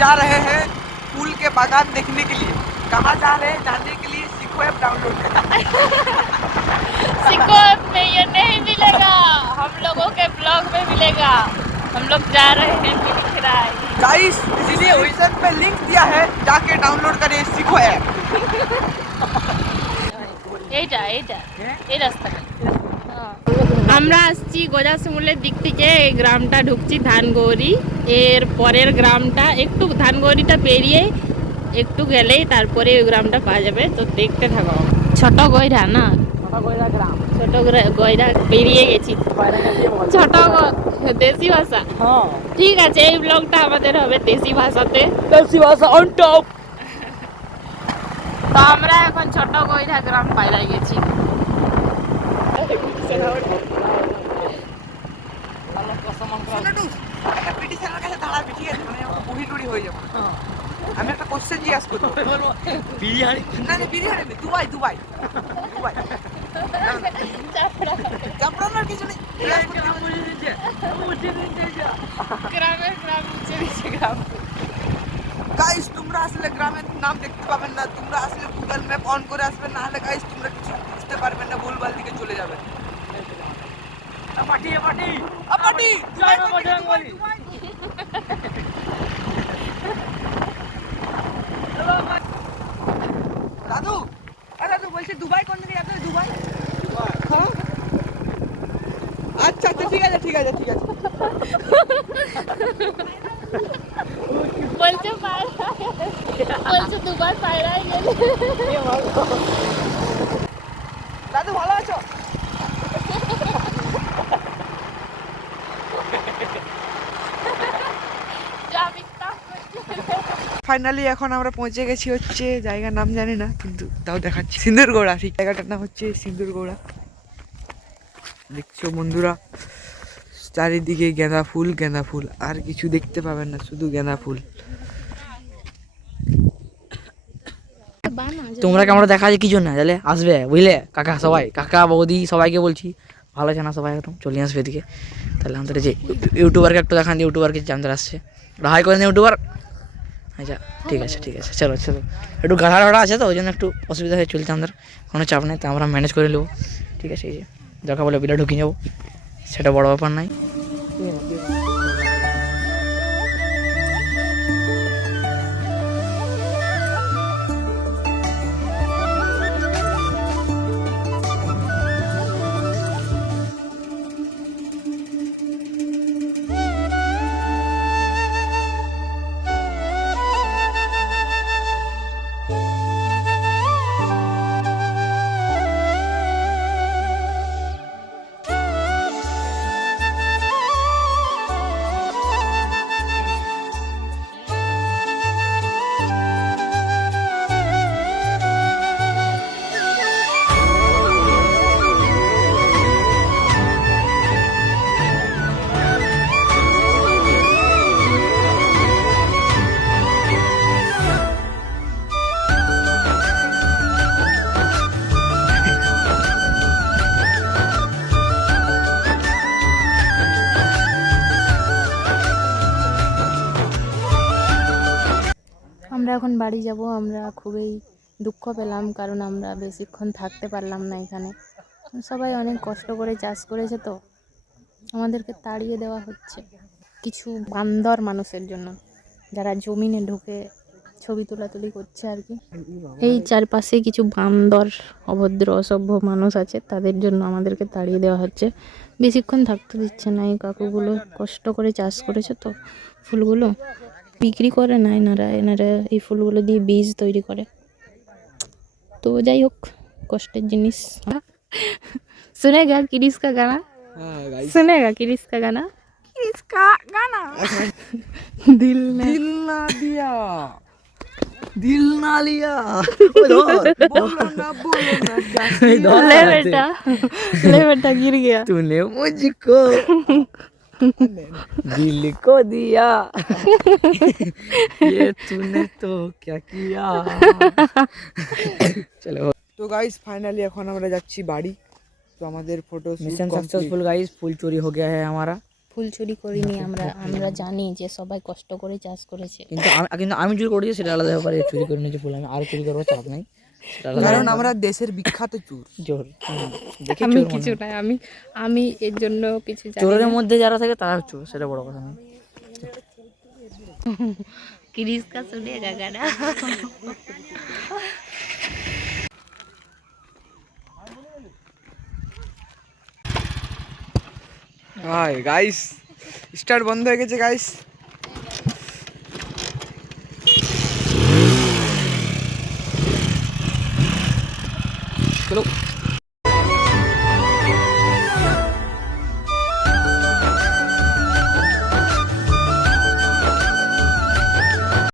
जा रहे हैं फूल के बागान देखने के लिए। कहाँ जा रहे हैं जानने के लिए सीखो ऐप डाउनलोड करना। सीखो ऐप में ये नहीं मिलेगा, हम लोगों के ब्लॉग में मिलेगा। हम लोग जा रहे हैं मिलखराय गाइस, इसीलिए डिस्क्रिप्शन में लिंक दिया है, जाके डाउनलोड करें सीखो ऐप। এই রাস্তা আমরা আসছি গজাশিমুলের দিক থেকে। এই গ্রামটা ঢুকছি ধানগৌরি, এর পরের গ্রামটা একটু ধানগৌরিটা পেরিয়ে একটু গেলেই তারপরে ওই গ্রামটা পাওয়া যাবে। তো দেখতে থাকো। ছোট গয়রা না, ছোট গয়রা পেরিয়ে গেছি। ছোট দেশি ভাষা, ঠিক আছে। এই ব্লগটা আমাদের হবে দেশি ভাষাতে, দেশি ভাষা অন টপ। তো আমরা এখন ছোট গয়রা গ্রাম পাইরা গেছি। আমি একটা কোশ্চেন জিজ্ঞাস করবো। বিরিয়ানি না, বিরিয়ানি নেই, দুবাই দুবাই দুবাই চাপড়ানোর কিছু নেই। গ্রামের গ্রাম নিচে নিচে গ্রাম। গাইস, তোমরা আসলে গ্রামের নাম দেখতে পাবেন না, তোমরা আসলে গুগল ম্যাপ অন করে আসবেন, না হলে গাইস তোমরা কিছু বুঝতে পারবেন না, ভুলভাল দিকে চলে যাবেন। আপাটি আপাটি আপাটি দাদু, দাদু বলছি দুবাই কোন দিকে যাবে? দুবাই। হ্যাঁ, আচ্ছা আচ্ছা, ঠিক আছে ঠিক আছে ঠিক আছে। বলছে বলছে দুবার পায়রাই গেলে। দাদু ভালো আছো? ফাইনালি এখন আমরা পৌঁছে গেছি হচ্ছে জায়গার নাম জানি না, কিন্তু তাও দেখাচ্ছি সিন্দুরগৌড়া। ঠিক জায়গাটার নাম হচ্ছে সিন্দুরগৌড়া। দেখছো বন্ধুরা, চারিদিকে গাঁদা ফুল, আর কিছু দেখতে পাবেন না, শুধু গাঁদা ফুল। তোমরা কেমন দেখা যায় কি জন্য তাহলে আসবে বুঝলে, কাকা সবাই, কাকা বৌদি সবাইকে বলছি, ভালো আছে না সবাই, একদম চলে আসবে এদিকে। তাহলে আমাদের যে ইউটিউবারকে একটু দেখান, ইউটিউবারকে জানতে আসছে, হাই করে ইউটিউবার। আচ্ছা ঠিক আছে ঠিক আছে, চলো চলো। একটু গাড়া ভাড়া আছে তো ওই জন্য একটু অসুবিধা হয়ে চলছে, আমাদের কোনো চাপ নেই, তো আমরা ম্যানেজ করে নেবো। ঠিক আছে, এই যে দেখা বলে বিলে ঢুকিয়ে যাবো, সেটা বড় ব্যাপার নাই। আমরা এখন বাড়ি যাব। আমরা খুবই দুঃখ পেলাম, কারণ আমরা বেশিক্ষণ থাকতে পারলাম না এখানে। সবাই অনেক কষ্ট করে চাষ করেছে, তো আমাদেরকে তাড়িয়ে দেওয়া হচ্ছে কিছু বান্দর মানুষের জন্য, যারা জমিনে ঢুকে ছবি তোলাতুলি করছে আর কি। এই চারপাশে কিছু বান্দর, অভদ্র অসভ্য মানুষ আছে, তাদের জন্য আমাদেরকে তাড়িয়ে দেওয়া হচ্ছে। বেশিক্ষণ থাকতে দিচ্ছে না। এই কাকুগুলো কষ্ট করে চাষ করেছে, তো ফুলগুলো বিক্রি করে না এনারা এই ফুলগুলো দিয়ে বীজ তৈরি করে। তো যাই হোক, কষ্টের জিনিস। सुनेगा किरिस का गाना? सुनेगा किरिस का गाना? किरिस का गाना दिल ना दिया, दिल ना लिया। बोलो ना ले बेटा गिर गया। तूने मुझको दिल को दिया, ये तूने तो क्या किया। चलो तो गाइस, फाइनली এখন আমরা যাচ্ছি বাড়ি। तो हमारे photo mission successful guys, full चोरी हो गया है हमारा। ফুল চুরি করিনি আমরা, আমরা জানি যে সবাই কষ্ট করে চাষ করেছে। কিন্তু আমি চুরি করেছি সেটা আলাদা ব্যাপারে, চুরি করে নিয়েছি ফুল, আমি আর চুরি করবো চাপ নাই, সেটা আলাদা কারণ ব্যাপার। আমরা দেশের বিখ্যাত চোর। চোর দেখে আমি চোর মনে কিছু হয়। নাই, আমি এর জন্য কিছু জানি চোরের না। মধ্যে যারা থাকে তারা চোর, সেটা বড় কথা না। क्रिस का सुनेगा गाना। হাই গাইস, স্টার্ট বন্ধ হয়ে গেছে গাইস। চলো